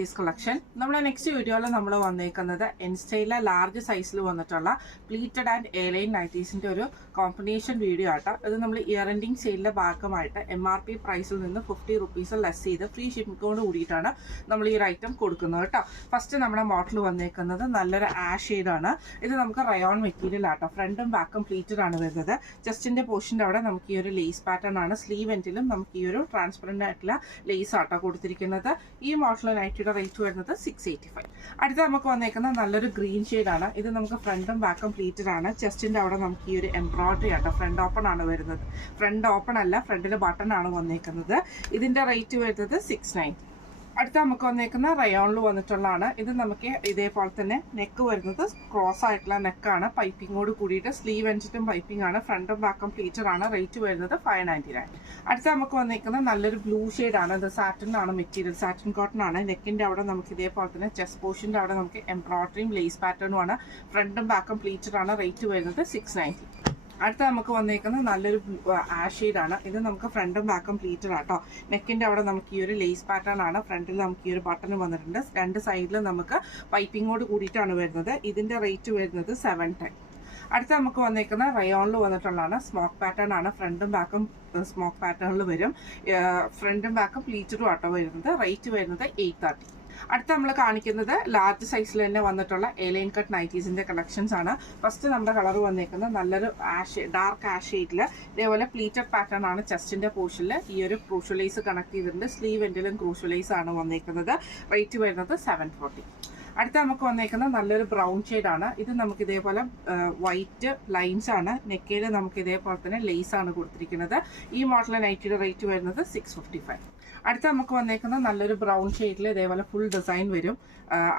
Nighties collection. നമ്മുടെ next വീഡിയോയിൽ നമ്മൾ വന്നേക്കുന്നത് എൻ സ്റ്റൈലിലെ ലാർജ് സൈസിൽ വന്നിട്ടുള്ള പ്ലീറ്റഡ് ആൻഡ് എയർലൈൻ നൈറ്റീസിന്റെ ഒരു കോമ്പിനേഷൻ വീഡിയോ ആട്ടോ. ഇത് നമ്മൾ ഇയർ എൻഡിങ് സെയിലിന്റെ ഭാഗമായിട്ട് MRP പ്രൈസിൽ നിന്ന് 50 റുപ്പീസ് ലെസ് ചെയ്ത് ഫ്രീ ഷിപ്പിംഗോട് കൂടിയിട്ടാണ് നമ്മൾ ഈ ഒരു ഐറ്റം കൊടുക്കുന്നത് കേട്ടോ. ഫസ്റ്റ് നമ്മുടെ മോഡൽ വന്നേക്കുന്നത് നല്ലൊരു ആഷ് ഷെയ്ഡാണ്. ഇത് നമുക്ക് റയോൺ മെറ്റീരിയൽ ആട്ടോ. ഫ്രണ്ടും ബാക്കും പ്ലീറ്റഡ് ആണ് വരുന്നത്. ചെസ്റ്റിന്റെ പോർഷന്റെ അവിടെ നമുക്ക് ഈ ഒരു ലേസ് പാറ്റേൺ ആണ്. സ്ലീവ് എൻഡിലും നമുക്ക് ഈ ഒരു ട്രാൻസ്പെറന്റ് ആയിട്ടുള്ള ലേസ് ആട്ടോ കൊടുത്തിരിക്കുന്നത്. ഈ മോഡൽ നൈറ്റിയുടെ റേറ്റ് വരുന്നത് 685. അടുത്ത നമുക്ക് വന്നേക്കുന്ന നല്ലൊരു ഗ്രീൻ ഷെയ്ഡാണ്. ഇത് നമുക്ക് ഫ്രണ്ടും ബാക്കും പ്ലീറ്റഡ് ആണ്. ചെസ്റ്റിന്റെ അവിടെ നമുക്ക് ഈ ഒരു എംബ്രോയിഡറി ആട്ടോ. ഫ്രണ്ട് ഓപ്പൺ ആണ് വരുന്നത്. ഫ്രണ്ട് ഓപ്പൺ അല്ല, ഫ്രണ്ടിൽ ബട്ടൺ ആണ് വന്നേക്കുന്നത്. ഇതിന്റെ റേറ്റ് വരുന്നത് 690. അടുത്ത നമുക്ക് വന്നേക്കുന്ന റയോണിൽ വന്നിട്ടുള്ളതാണ്. ഇത് നമുക്ക് ഇതേപോലെ തന്നെ നെക്ക് വരുന്നത് ക്രോസ് ആയിട്ടുള്ള നെക്കാണ്. പൈപ്പിങ്ങോട് കൂടിയിട്ട് സ്ലീവ് എൻഡിറ്റും പൈപ്പിംഗ് ആണ്. ഫ്രണ്ടും ബാക്കും പ്ലീറ്റർ ആണ്. റേറ്റ് വരുന്നത് 599. അടുത്ത നമുക്ക് വന്നേക്കുന്ന നല്ലൊരു ബ്ലൂ ഷെയ്ഡാണ്. ഇത് സാറ്റിൻ ആണ് മെറ്റീരിയൽ. സാറ്റിൻ കോട്ടൺ ആണ്. നെക്കിന്റെ അവിടെ നമുക്ക് ഇതേപോലെ തന്നെ ചെസ്റ്റ് പോർഷന്റെ അവിടെ നമുക്ക് എംബ്രോയിഡറിയും ലേസ് പാറ്റേണും ആണ്. ഫ്രണ്ടും ബാക്കും പ്ലീറ്റർ ആണ്. റേറ്റ് വരുന്നത് 690. അടുത്ത നമുക്ക് വന്നേക്കുന്ന നല്ലൊരു ആഷ് ഷെയ്ഡാണ്. ഇത് നമുക്ക് ഫ്രണ്ടും ബാക്കും പ്ലീറ്റഡ് ആട്ടോ. നെക്കിന്റെ അവിടെ നമുക്ക് ഈ ഒരു ലേസ് പാറ്റേൺ ആണ്. ഫ്രണ്ടിൽ നമുക്ക് ഈ ഒരു ബട്ടൺ വന്നിട്ടുണ്ട്. രണ്ട് സൈഡിലും നമുക്ക് പൈപ്പിങ്ങോട് കൂടിയിട്ടാണ് വരുന്നത്. ഇതിന്റെ റേറ്റ് വരുന്നത് 710. അടുത്ത നമുക്ക് വന്നേക്കുന്ന റയോണിൽ വന്നിട്ടുള്ളതാണ്. സ്മോക്ക് പാറ്റേൺ ആണ്. ഫ്രണ്ടും ബാക്കും സ്മോക്ക് പാറ്റേണിൽ വരും. ഫ്രണ്ടും ബാക്കും പ്ലീറ്റഡും ആട്ടോ വരുന്നത്. റേറ്റ് വരുന്നത് 830. അടുത്ത നമ്മൾ കാണിക്കുന്നത് ലാർജ് സൈസിൽ തന്നെ വന്നിട്ടുള്ള എലൈൻ കട്ട് നൈറ്റീസിന്റെ കളക്ഷൻസ് ആണ്. ഫസ്റ്റ് നമ്മുടെ കളർ വന്നേക്കുന്നത് നല്ലൊരു ഡാർക്ക് ആഷ് ഷെയ്ഡിൽ ഇതേപോലെ പ്ലീറ്റഡ് പാറ്റേൺ ആണ്. ചെസ്റ്റിന്റെ പോർഷനിൽ ഈ ഒരു ക്രൂഷ്യലൈസ് കണക്ട് ചെയ്തിട്ടുണ്ട്. സ്ലീവ് എൻഡിലും ക്രൂഷ്യലൈസ് ആണ് വന്നേക്കുന്നത്. റേറ്റ് വരുന്നത് 740. അടുത്ത നമുക്ക് വന്നേക്കുന്നത് നല്ലൊരു ബ്രൗൺ ഷെയ്ഡാണ്. ഇത് നമുക്ക് ഇതേപോലെ വൈറ്റ് ലൈൻസ് ആണ്. നെക്കയിൽ നമുക്ക് ഇതേപോലെ തന്നെ ലേസ് ആണ് കൊടുത്തിരിക്കുന്നത്. ഈ മോഡൽ നൈറ്റിയുടെ റേറ്റ് വരുന്നത് 655. അടുത്ത നമുക്ക് വന്നേക്കുന്നത് നല്ലൊരു ബ്രൗൺ ഷെയ്ഡിൽ ഇതേപോലെ ഫുൾ ഡിസൈൻ വരും.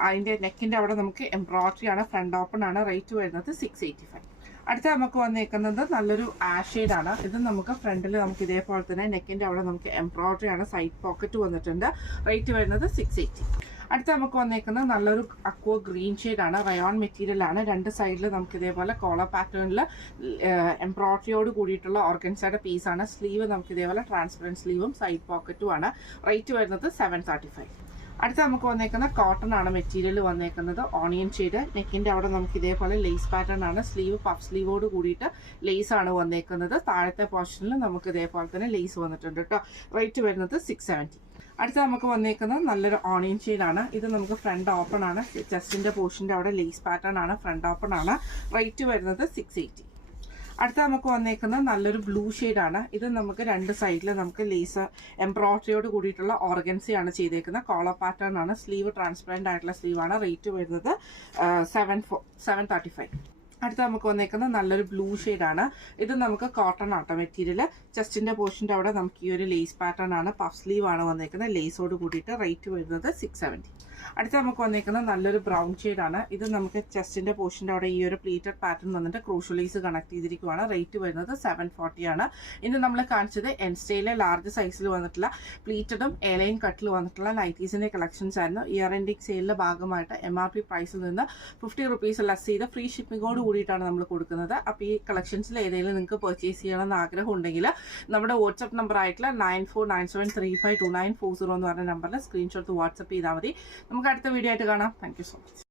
അതിന്റെ നെക്കിന്റെ അവിടെ നമുക്ക് എംബ്രോയിഡറി ആണ്. ഫ്രണ്ട് ഓപ്പൺ ആണ്. റേറ്റ് വരുന്നത് 685. അടുത്ത നമുക്ക് വന്നേക്കുന്നത് നല്ലൊരു ആഷ് ഷെയ്ഡാണ്. ഇത് നമുക്ക് ഫ്രണ്ടിൽ നമുക്ക് ഇതേപോലെ തന്നെ നെക്കിന്റെ അവിടെ നമുക്ക് എംബ്രോയിഡറി ആണ്. സൈഡ് പോക്കറ്റ് വന്നിട്ടുണ്ട്. റേറ്റ് വരുന്നത് 680. അടുത്ത നമുക്ക് വന്നേക്കുന്നത് നല്ലൊരു അക്വ ഗ്രീൻ ഷെയ്ഡാണ്. റയോൺ മെറ്റീരിയൽ ആണ്. രണ്ട് സൈഡിൽ നമുക്ക് ഇതേപോലെ കോളർ പാറ്റേണിൽ എംബ്രോയിഡറിയോട് കൂടിയിട്ടുള്ള ഓർഗൻസയുടെ പീസാണ്. സ്ലീവ് നമുക്ക് ഇതേപോലെ ട്രാൻസ്പെറൻറ്റ് സ്ലീവും സൈഡ് പോക്കറ്റും ആണ്. റേറ്റ് വരുന്നത് 735. അടുത്ത നമുക്ക് വന്നേക്കുന്ന കോട്ടൺ ആണ് മെറ്റീരിയൽ വന്നേക്കുന്നത്. Onion shade. നെക്കിന്റെ അവിടെ നമുക്ക് ഇതേപോലെ ലേസ് പാറ്റേൺ ആണ്. സ്ലീവ് പഫ് സ്ലീവോട് കൂടിയിട്ട് ലേസ് ആണ് വന്നേക്കുന്നത്. താഴത്തെ പോർഷനിൽ നമുക്ക് ഇതേപോലെ തന്നെ ലേസ് വന്നിട്ടുണ്ട് കേട്ടോ. റേറ്റ് വരുന്നത് 670. അടുത്ത നമുക്ക് വന്നേക്കുന്നത് നല്ലൊരു ഓണിയൻ ഷെയ്ഡാണ്. ഇത് നമുക്ക് ഫ്രണ്ട് ഓപ്പൺ ആണ്. ചെസ്റ്റിന്റെ പോർഷന്റെ അവിടെ ലേസ് പാറ്റേൺ ആണ്. ഫ്രണ്ട് ഓപ്പൺ ആണ്. റേറ്റ് വരുന്നത് 680. അടുത്ത നമുക്ക് വന്നേക്കുന്നത് നല്ലൊരു ബ്ലൂ ഷെയ്ഡാണ്. ഇത് നമുക്ക് രണ്ട് സൈഡിൽ നമുക്ക് ലേസ് എംബ്രോയിഡറിയോട് കൂടിയിട്ടുള്ള ഓർഗൻസിയാണ് ചെയ്തേക്കുന്നത്. കോളർ പാറ്റേൺ ആണ്. സ്ലീവ് ട്രാൻസ്പെറന്റ് ആയിട്ടുള്ള സ്ലീവ് ആണ്. റേറ്റ് വരുന്നത് 735. അടുത്ത നമുക്ക് വന്നേക്കുന്നത് നല്ലൊരു ബ്ലൂ ഷെയ്ഡാണ്. ഇത് നമുക്ക് കോട്ടൺ ആട്ടോ മെറ്റീരിയൽ. ചെസ്റ്റിന്റെ പോർഷന്റെ അവിടെ നമുക്ക് ഈ ഒരു ലേസ് പാറ്റേൺ ആണ്. പഫ് സ്ലീവ് ആണ് വന്നേക്കുന്നത്. ലേസോട് കൂടിയിട്ട്. റേറ്റ് വരുന്നത് 670. അടുത്ത നമുക്ക് വന്നേക്കുന്നത് നല്ലൊരു ബ്രൗൺ ഷെയ്ഡാണ്. ഇത് നമുക്ക് ചെസ്റ്റിന്റെ പോർഷന്റെ അവിടെ ഈ ഒരു പ്ലീറ്റഡ് പാറ്റേൺ വന്നിട്ട് ക്രൂഷ്യലൈസ് കണക്ട് ചെയ്തിരിക്കുവാണ്. റേറ്റ് വരുന്നത് 740 ആണ്. ഇന്ന് നമ്മൾ കാണിച്ചത് എൻ സ്റ്റൈലിലെ ലാർജ് സൈസിൽ വന്നിട്ടുള്ള പ്ലീറ്റഡും എലൈൻ കട്ടിൽ വന്നിട്ടുള്ള നൈറ്റീസിന്റെ കളക്ഷൻസ് ആയിരുന്നു. ഇയർ എൻഡിങ് സെയിലിന്റെ ഭാഗമായിട്ട് MRP പ്രൈസിൽ നിന്ന് 50 റുപ്പീസ് ലെസ് ചെയ്ത് ഫ്രീ ഷിപ്പിംഗോട് കൂടിയിട്ടാണ് നമ്മൾ കൊടുക്കുന്നത്. അപ്പോൾ ഈ കളക്ഷൻസിൽ ഏതെങ്കിലും നിങ്ങൾക്ക് പർച്ചേസ് ചെയ്യണമെന്ന് ആഗ്രഹം ഉണ്ടെങ്കിൽ നമ്മുടെ വാട്സ്ആപ്പ് നമ്പർ ആയിട്ടുള്ള 9497352940 എന്ന് പറഞ്ഞ നമ്പറിൽ സ്ക്രീൻഷോട്ട് വാട്സ്ആപ്പ് ചെയ്താൽ മതി. നമുക്ക് അടുത്ത വീഡിയോ ആയിട്ട് കാണാം. Thank you so much.